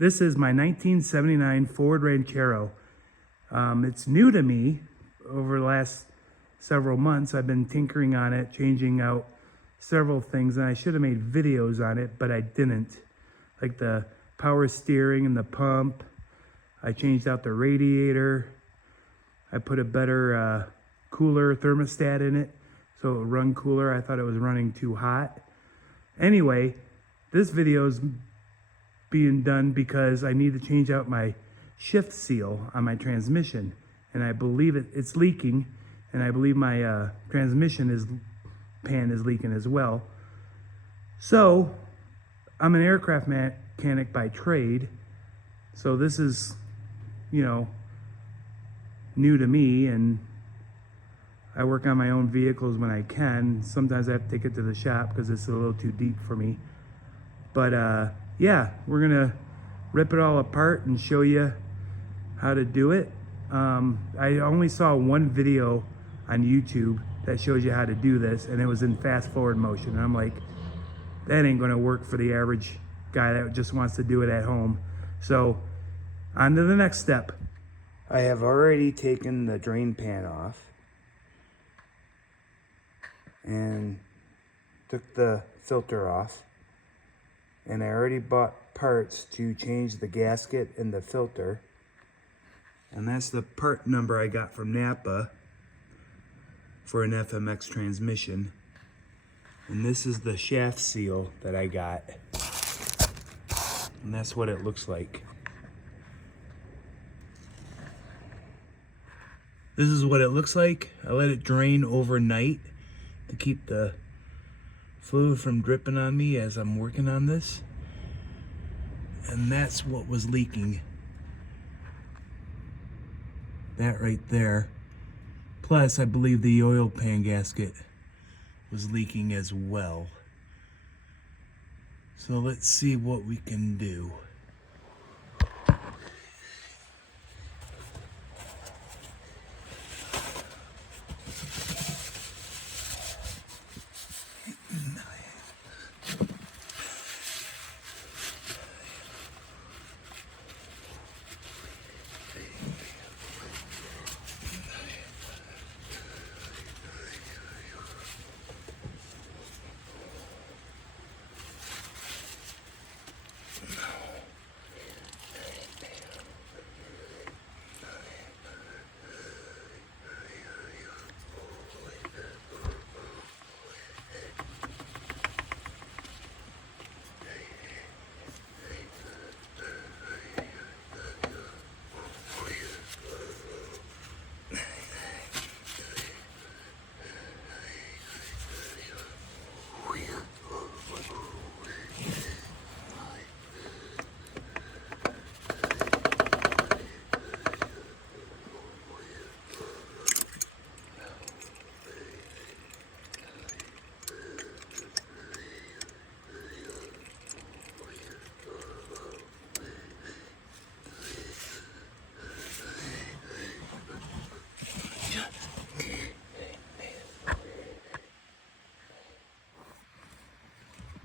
This is my 1979 Ford Ranchero. It's new to me. Over the last several months, I've been tinkering on it, changing out several things, and I should have made videos on it, but I didn't. Like the power steering and the pump. I changed out the radiator. I put a better cooler thermostat in it so it would run cooler. I thought it was running too hot. Anyway, this video's being done because I need to change out my shift seal on my transmission, and I believe it's leaking, and I believe my transmission pan is leaking as well. So I'm an aircraft mechanic by trade, so this is, you know, new to me, and I work on my own vehicles when I can. Sometimes I have to take it to the shop because it's a little too deep for me. But yeah, we're gonna rip it all apart and show you how to do it. I only saw one video on YouTube that shows you how to do this, and it was in fast forward motion. And I'm like, that ain't gonna work for the average guy that just wants to do it at home. So on to the next step. I have already taken the drain pan off and took the filter off. And I already bought parts to change the gasket and the filter. And that's the part number I got from Napa for an FMX transmission. And this is the shaft seal that I got. And that's what it looks like. This is what it looks like. I let it drain overnight to keep the fluid from dripping on me as I'm working on this. And that's what was leaking. That right there. Plus, I believe the oil pan gasket was leaking as well. So let's see what we can do.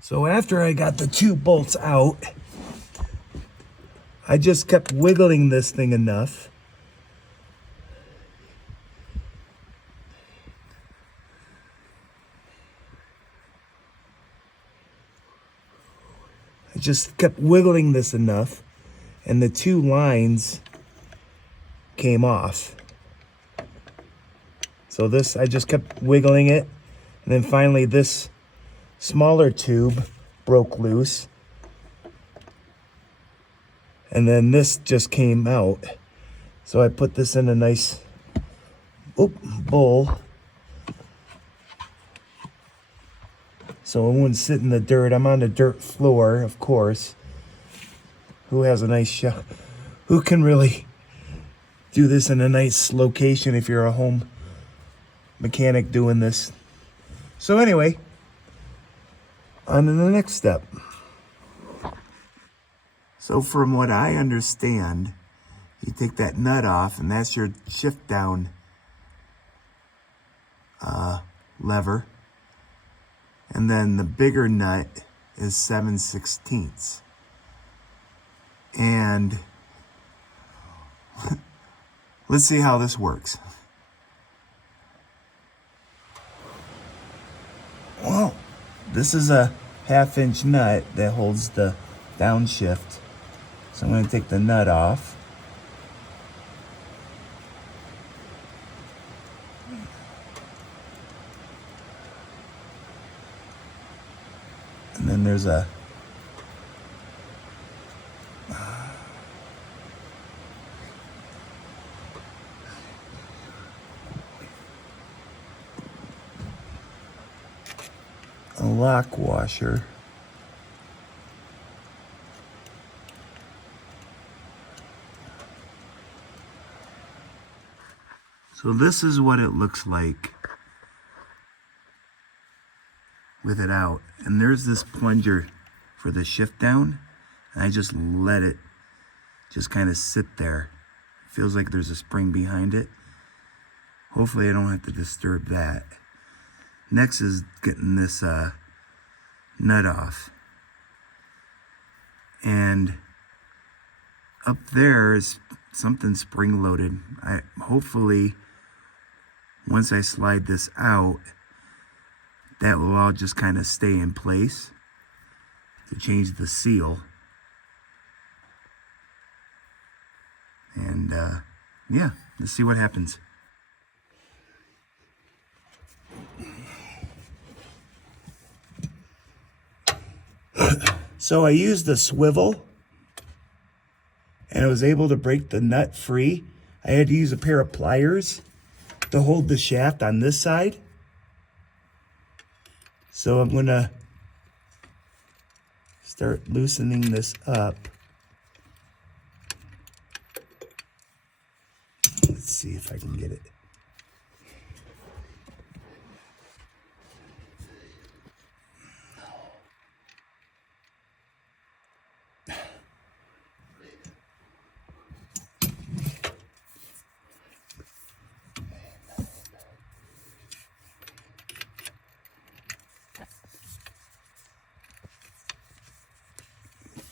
So after I got the two bolts out, I just kept wiggling this thing enough. I just kept wiggling this enough, and the two lines came off. So this, I just kept wiggling it, and then finally this smaller tube broke loose, and then this just came out. So I put this in a nice bowl so it wouldn't sit in the dirt. I'm on the dirt floor, of course. Who has a nice shop? Who can really do this in a nice location if you're a home mechanic doing this? So anyway, on to the next step. So from what I understand, you take that nut off, and that's your shift down lever. And then the bigger nut is 7/16. And let's see how this works. Well, this is a 1/2-inch nut that holds the downshift. So I'm going to take the nut off. And then there's a lock washer. So this is what it looks like with it out. And there's this plunger for the shift down. And I just let it just kind of sit there. Feels like there's a spring behind it. Hopefully I don't have to disturb that. Next is getting this nut off. And up there is something spring loaded. Hopefully once I slide this out, that will all just kind of stay in place to change the seal. And yeah, let's see what happens. So I used the swivel and I was able to break the nut free. I had to use a pair of pliers to hold the shaft on this side. So I'm gonna start loosening this up. Let's see if I can get it.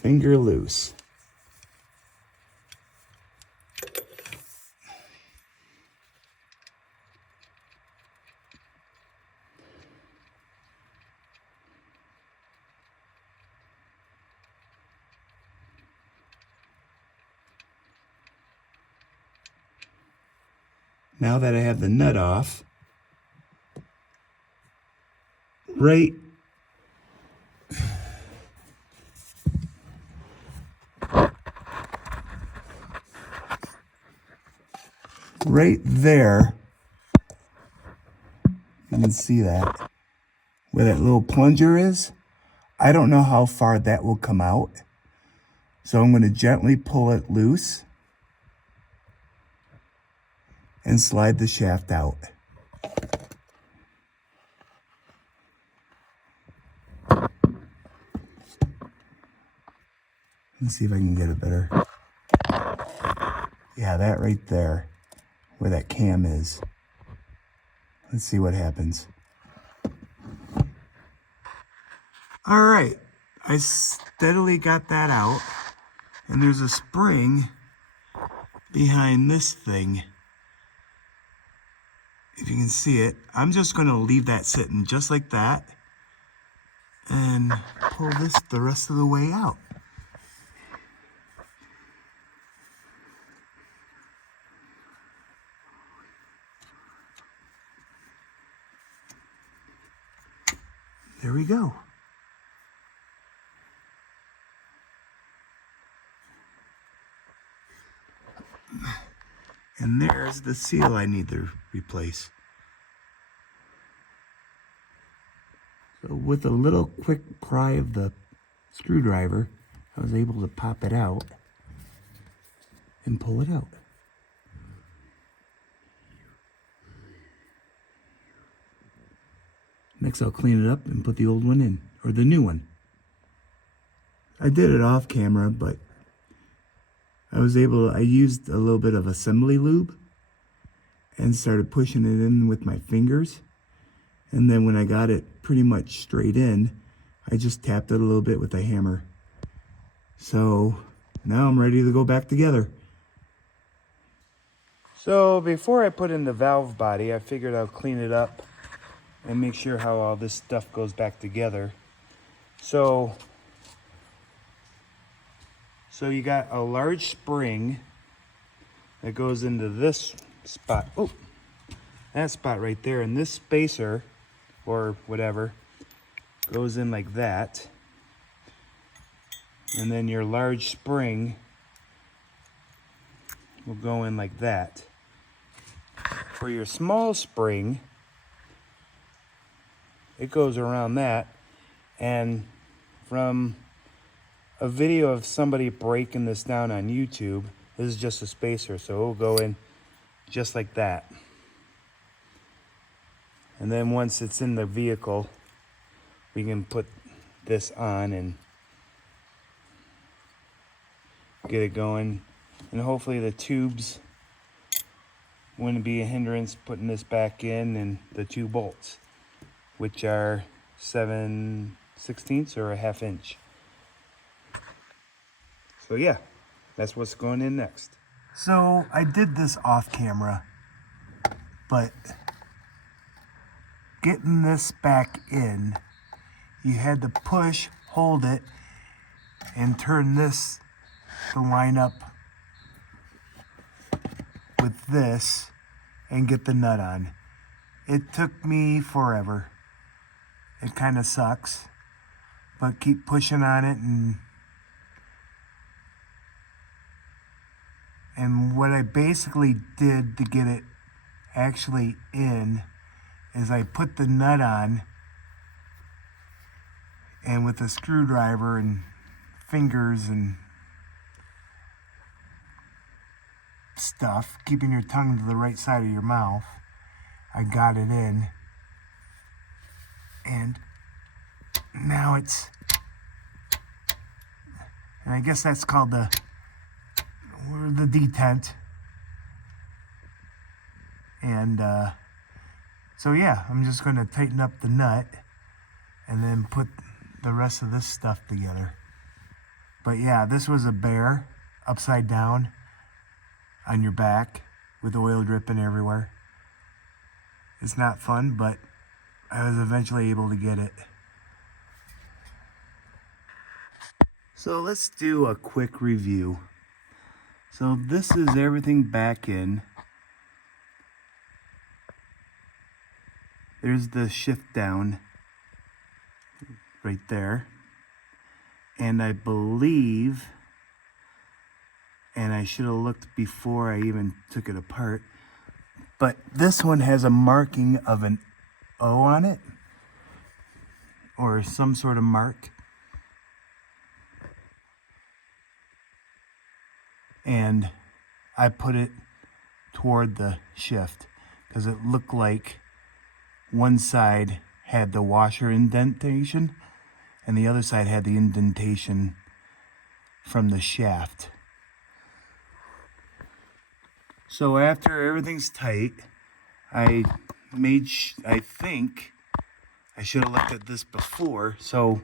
Finger loose. Now that I have the nut off, right there, you can see that, where that little plunger is. I don't know how far that will come out. So I'm going to gently pull it loose and slide the shaft out. Let's see if I can get it better. Yeah, that right there, where that cam is. Let's see what happens. All right, I steadily got that out, and there's a spring behind this thing. If you can see it, I'm just gonna leave that sitting just like that and pull this the rest of the way out. There we go. And there's the seal I need to replace. So with a little quick pry of the screwdriver, I was able to pop it out and pull it out. Next I'll clean it up and put the old one in, or the new one. I did it off camera, but I used a little bit of assembly lube and started pushing it in with my fingers. And then when I got it pretty much straight in, I just tapped it a little bit with a hammer. So now I'm ready to go back together. So before I put in the valve body, I figured I'll clean it up and make sure how all this stuff goes back together. So you got a large spring that goes into this spot. Oh, that spot right there. And this spacer, or whatever, goes in like that. And then your large spring will go in like that. For your small spring, it goes around that. And from a video of somebody breaking this down on YouTube, this is just a spacer, so it'll go in just like that. And then once it's in the vehicle, we can put this on and get it going. And hopefully the tubes wouldn't be a hindrance putting this back in, and the 2 bolts, which are 7/16 or a 1/2 inch. So yeah, that's what's going in next. So I did this off camera, but getting this back in, you had to push, hold it, and turn this to line up with this and get the nut on. It took me forever. It kind of sucks, but keep pushing on it, and what I basically did to get it actually in is I put the nut on, and with a screwdriver and fingers and stuff, keeping your tongue to the right side of your mouth, I got it in. And now it's, and I guess that's called the detent. And so yeah, I'm just going to tighten up the nut and then put the rest of this stuff together. But yeah, this was a bear upside down on your back with oil dripping everywhere. It's not fun, but I was eventually able to get it. So let's do a quick review. So this is everything back in. There's the shift down right there. And I believe, and I should have looked before I even took it apart, but this one has a marking of an O on it, or some sort of mark. And I put it toward the shift because it looked like one side had the washer indentation and the other side had the indentation from the shaft. So after everything's tight, I think I should have looked at this before. So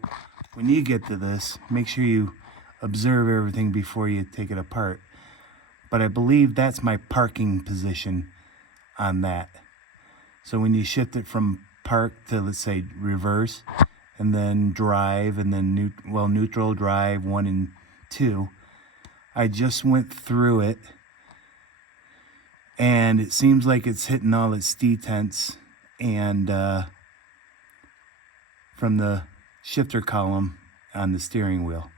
when you get to this, make sure you observe everything before you take it apart. But I believe that's my parking position on that. So when you shift it from park to, let's say, reverse, and then drive, and then neutral, drive 1 and 2, I just went through it, and it seems like it's hitting all its detents and from the shifter column on the steering wheel.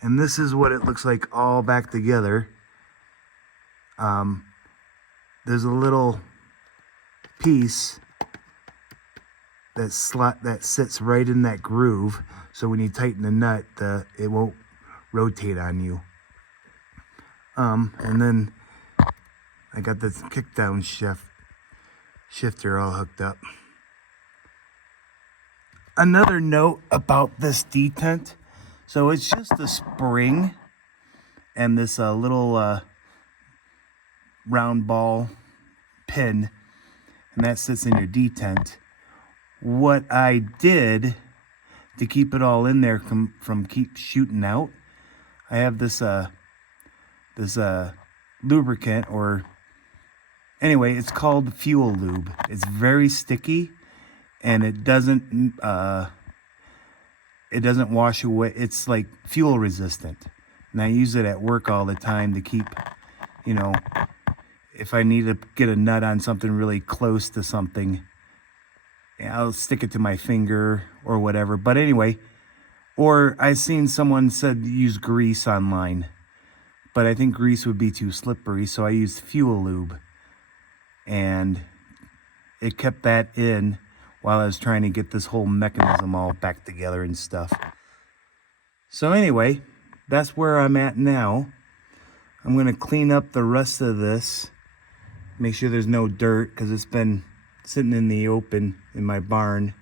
And this is what it looks like all back together. There's a little piece that sits right in that groove, so when you tighten the nut, it won't rotate on you. And then I got this kickdown shifter all hooked up. Another note about this detent, so it's just a spring and this little round ball pin, and that sits in your detent. What I did to keep it all in there from keep shooting out, I have this lubricant, or anyway, it's called fuel lube. It's very sticky, and it doesn't wash away. It's like fuel resistant, and I use it at work all the time to keep, you know, if I need to get a nut on something really close to something, I'll stick it to my finger or whatever. But anyway, or I've seen someone said use grease online, but I think grease would be too slippery, so I used fuel lube, and it kept that in while I was trying to get this whole mechanism all back together and stuff. So anyway, that's where I'm at now. I'm going to clean up the rest of this, make sure there's no dirt, because it's been sitting in the open in my barn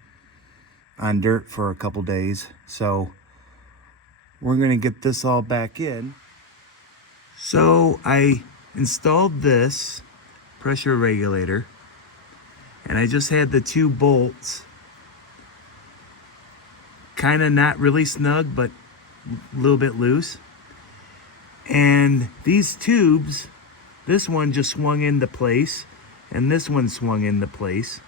on dirt for a couple days. So we're going to get this all back in. So I installed this pressure regulator, and I just had the 2 bolts kind of not really snug, but a little bit loose. And these tubes, this one just swung into place, and this one swung into place.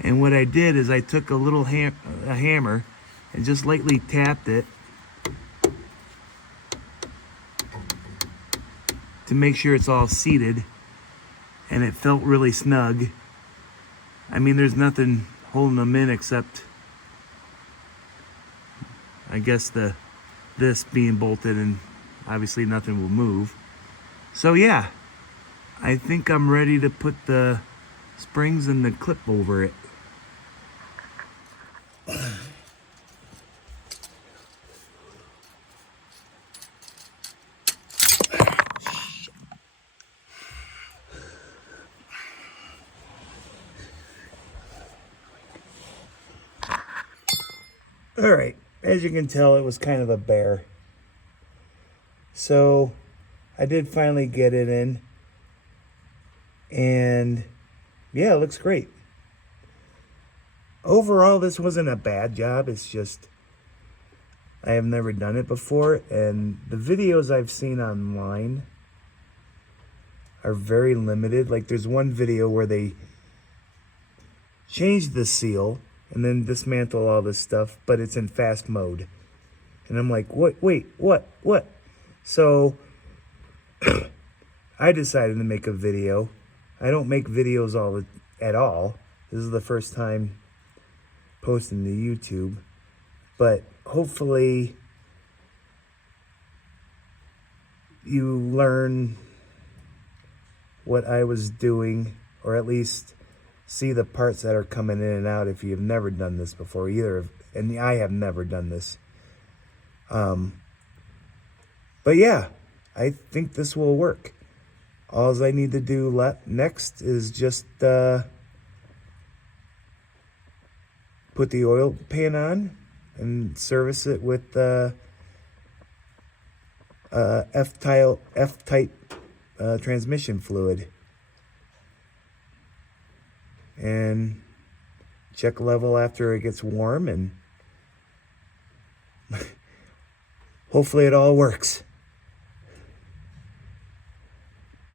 And what I did is I took a little hammer and just lightly tapped it to make sure it's all seated, and it felt really snug. I mean, there's nothing holding them in except, I guess, this being bolted, and obviously nothing will move. So yeah, I think I'm ready to put the springs and the clip over it. All right, as you can tell, it was kind of a bear. So I did finally get it in, and yeah, it looks great. Overall, this wasn't a bad job. It's just I have never done it before, and the videos I've seen online are very limited. Like, there's one video where they changed the seal and then dismantle all this stuff, but it's in fast mode. And I'm like, what? Wait, what? So I decided to make a video. I don't make videos at all. This is the first time posting to YouTube, but hopefully you learn what I was doing, or at least see the parts that are coming in and out if you've never done this before either. And I have never done this. But yeah, I think this will work. All I need to do next is just put the oil pan on and service it with F-type transmission fluid, and check level after it gets warm, and hopefully it all works.